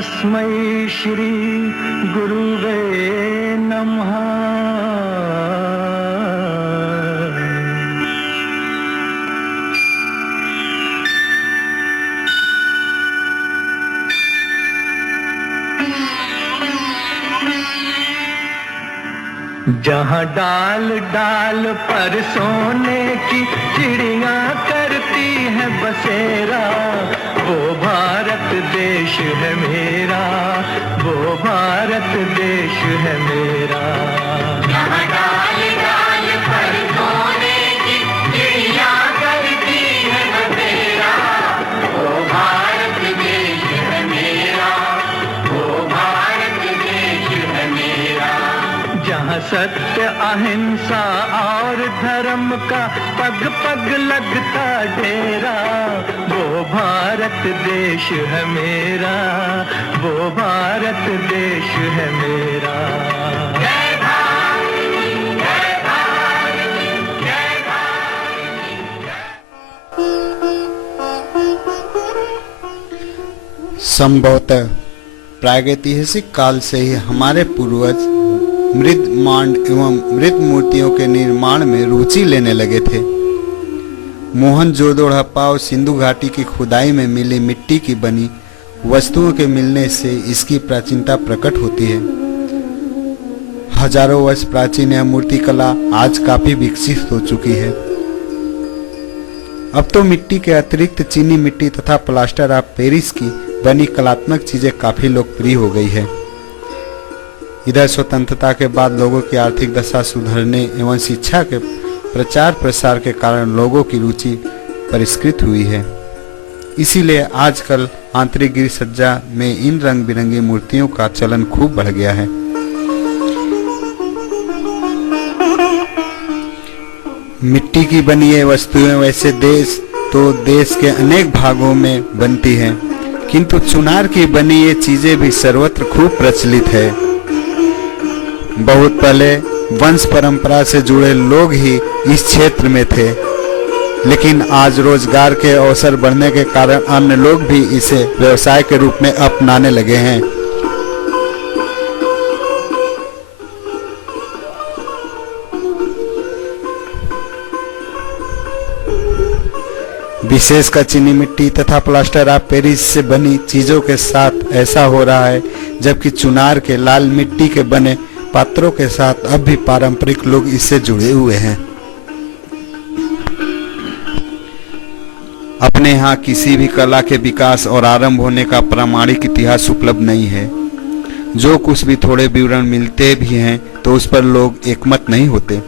तस्मै श्री गुरुवे नमः। जहाँ डाल डाल पर सोने की चिड़िया करती है बसेरा, वो भारत देश है मेरा, वो भारत देश है मेरा। जहाँ डाल डाल पर सोने की चिड़िया करती है बसेरा, वो भारत देश है मेरा, वो भारत देश है मेरा। जहाँ सत्य अहिंसा और धर्म का पग पग लगता डेरा, वो भारत देश है मेरा, वो भारत देश है मेरा। जय भारत, जय भारत, जय भारत। संभवतः प्रागैतिहासिक काल से ही हमारे पूर्वज मृद मांड एवं मृद मूर्तियों के निर्माण में रुचि लेने लगे थे। मोहनजोदड़ो हड़प्पा और सिंधु घाटी की खुदाई में मिली मिट्टी की बनी वस्तुओं के मिलने से इसकी प्राचीनता प्रकट होती है। हजारों वर्ष प्राचीन यह मूर्ति कला आज काफी विकसित हो चुकी है। अब तो मिट्टी के अतिरिक्त चीनी मिट्टी तथा प्लास्टर ऑफ पेरिस की बनी कलात्मक चीजें काफी लोकप्रिय हो गई है। इधर स्वतंत्रता के बाद लोगों की आर्थिक दशा सुधरने एवं शिक्षा के प्रचार प्रसार के कारण लोगों की रुचि परिष्कृत हुई है। इसीलिए आजकल आंतरिक गृह सज्जा में इन रंग बिरंगी मूर्तियों का चलन खूब बढ़ गया है। मिट्टी की बनी ये वस्तुएं वैसे देश के अनेक भागों में बनती हैं, किंतु चुनार की बनी ये चीजें भी सर्वत्र खूब प्रचलित है। बहुत पहले वंश परंपरा से जुड़े लोग ही इस क्षेत्र में थे, लेकिन आज रोजगार के अवसर बढ़ने के कारण अन्य लोग भी इसे व्यवसाय के रूप में अपनाने लगे हैं। विशेषकर चीनी मिट्टी तथा प्लास्टर ऑफ पेरिस से बनी चीजों के साथ ऐसा हो रहा है, जबकि चुनार के लाल मिट्टी के बने पात्रों के साथ अब भी पारंपरिक लोग इससे जुड़े हुए हैं। अपने यहाँ किसी भी कला के विकास और आरंभ होने का प्रामाणिक इतिहास उपलब्ध नहीं है। जो कुछ भी थोड़े विवरण मिलते भी हैं तो उस पर लोग एकमत नहीं होते।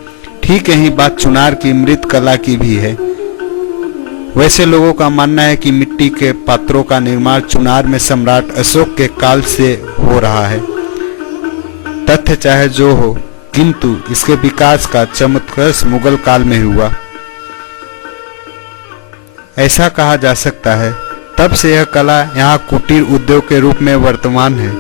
ठीक यही बात चुनार की मृत कला की भी है। वैसे लोगों का मानना है कि मिट्टी के पात्रों का निर्माण चुनार में सम्राट अशोक के काल से हो रहा है। तथ्य चाहे जो हो, किंतु इसके विकास का चमत्कृत मुगल काल में हुआ, ऐसा कहा जा सकता है। तब से यह कला यहाँ कुटीर उद्योग के रूप में वर्तमान है।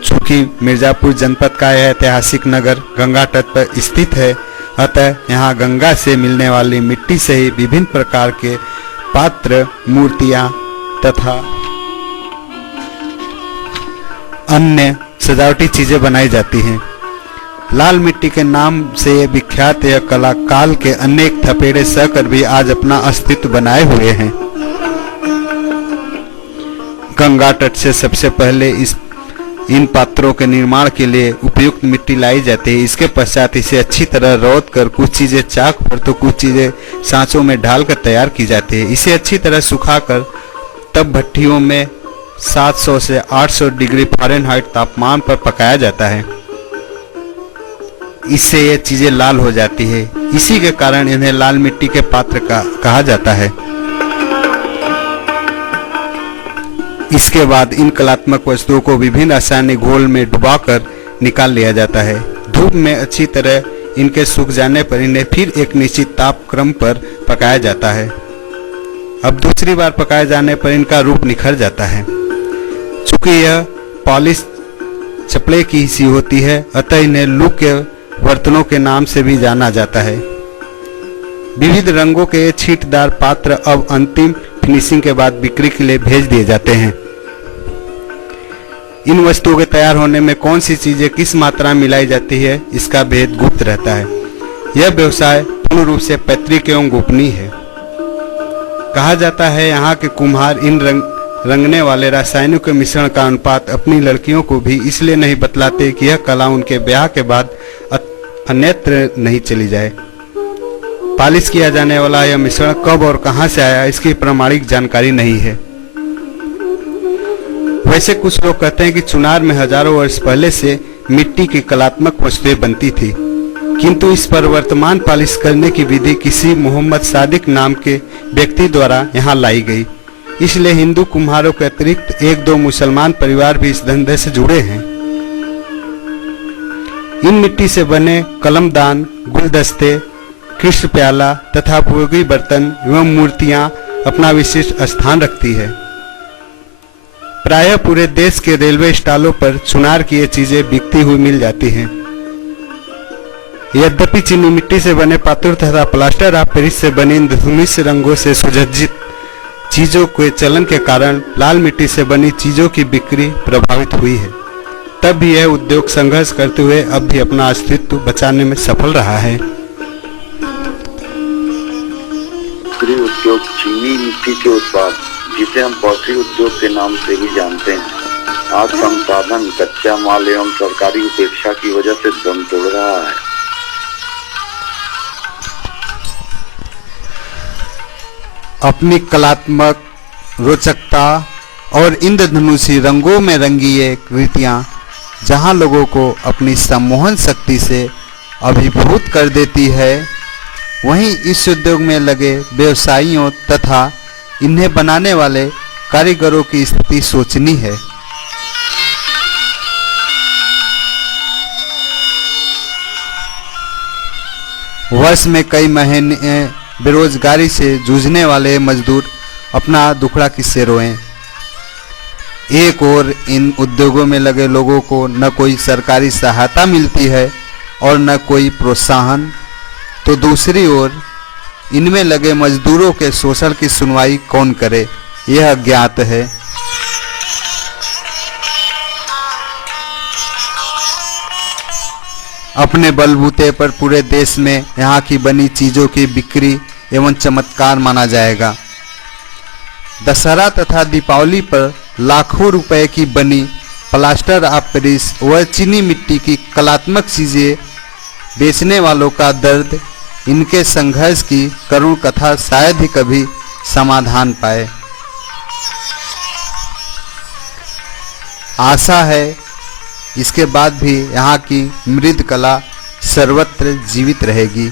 चूंकि मिर्जापुर जनपद का यह ऐतिहासिक नगर गंगा तट पर स्थित है, अतः यहाँ गंगा से मिलने वाली मिट्टी से ही विभिन्न प्रकार के पात्र, मूर्तियां तथा अन्य सजावटी चीजें बनाई जाती हैं। लाल मिट्टी के नाम से यह विख्यात यह कला काल के अनेक थपेड़े सहकर भी आज अपना अस्तित्व बनाए हुए हैं। गंगा तट से सबसे पहले इन पात्रों के निर्माण के लिए उपयुक्त मिट्टी लाई जाती है। इसके पश्चात इसे अच्छी तरह रौद कर कुछ चीजें चाक पर तो कुछ चीजें सांचों में ढालकर तैयार की जाती है। इसे अच्छी तरह सुखाकर तब भट्टियों में 700 से 800 डिग्री फ़ारेनहाइट तापमान पर पकाया जाता है। इससे ये चीजें लाल हो जाती है। इसी के कारण इन्हें लाल मिट्टी के पात्र कहा जाता है। इसके बाद इन कलात्मक वस्तुओं को विभिन्न रासायनिक घोल में डुबाकर निकाल लिया जाता है। धूप में अच्छी तरह इनके सूख जाने पर इन्हें फिर एक निश्चित ताप क्रम पर पकाया जाता है। अब दूसरी बार पकाए जाने पर इनका रूप निखर जाता है। चूंकि यह पॉलिश चपड़े की सी होती है, अतः इन्हें लुक के बर्तनों के नाम से भी जाना जाता है। विविध रंगों के छींटदार पात्र अब अंतिम फिनिशिंग के बाद बिक्री के लिए भेज दिए जाते हैं। इन वस्तुओं के तैयार होने में कौन सी चीजें किस मात्रा में मिलाई जाती है, इसका भेद गुप्त रहता है। यह व्यवसाय पूर्ण रूप से पैतृक एवं गोपनीय है। कहा जाता है यहाँ के कुम्हार इन रंगने वाले रासायनिकों के मिश्रण का अनुपात अपनी लड़कियों को भी इसलिए नहीं बतलाते कि यह कला उनके ब्याह के बाद अन्यत्र नहीं चली जाए। पालिश किया जाने वाला यह मिश्रण कब और कहां से आया, इसकी प्रमाणिक जानकारी नहीं है। वैसे कुछ लोग कहते हैं कि चुनार में हजारों वर्ष पहले से मिट्टी की कलात्मक वस्तुएं बनती थी, किंतु इस पर वर्तमान पालिश करने की विधि किसी मोहम्मद सादिक नाम के व्यक्ति द्वारा यहाँ लाई गई। इसलिए हिंदू कुम्हारों के अतिरिक्त एक दो मुसलमान परिवार भी इस धंधे से जुड़े हैं। इन मिट्टी से बने कलमदान, गुलदस्ते, कृष्ण प्याला तथा उपयोगी बर्तन एवं मूर्तियां अपना विशिष्ट स्थान रखती है। प्रायः पूरे देश के रेलवे स्टॉलों पर चुनार की ये चीजें बिकती हुई मिल जाती हैं। यद्यपि चीनी मिट्टी से बने पात्र तथा प्लास्टर ऑफ पेरिस से बने इंद्रधनुष रंगों से सुसज्जित चीजों के चलन के कारण लाल मिट्टी से बनी चीजों की बिक्री प्रभावित हुई है, तब भी यह उद्योग संघर्ष करते हुए अब भी अपना अस्तित्व बचाने में सफल रहा है। उद्योग चीनी मिट्टी के उत्पाद, जिसे हम पॉटरी उद्योग के नाम से भी जानते हैं, आज संसाधन, कच्चा माल एवं सरकारी उपेक्षा की वजह से दम तोड़ रहा है। अपनी कलात्मक रोचकता और इंद्रधनुषी रंगों में रंगी ये कृतियां जहां लोगों को अपनी सम्मोहन शक्ति से अभिभूत कर देती है, वहीं इस उद्योग में लगे व्यवसायियों तथा इन्हें बनाने वाले कारीगरों की स्थिति सोचनीय है। वर्ष में कई महीने बेरोजगारी से जूझने वाले मजदूर अपना दुखड़ा किससे रोएं। एक ओर इन उद्योगों में लगे लोगों को न कोई सरकारी सहायता मिलती है और न कोई प्रोत्साहन, तो दूसरी ओर इनमें लगे मजदूरों के शोषण की सुनवाई कौन करे, यह अज्ञात है। अपने बलबूते पर पूरे देश में यहाँ की बनी चीजों की बिक्री एवं चमत्कार माना जाएगा। दशहरा तथा दीपावली पर लाखों रुपए की बनी प्लास्टर ऑफ पेरिस व चीनी मिट्टी की कलात्मक चीजें बेचने वालों का दर्द, इनके संघर्ष की करुण कथा शायद ही कभी समाधान पाए। आशा है इसके बाद भी यहाँ की मृद कला सर्वत्र जीवित रहेगी।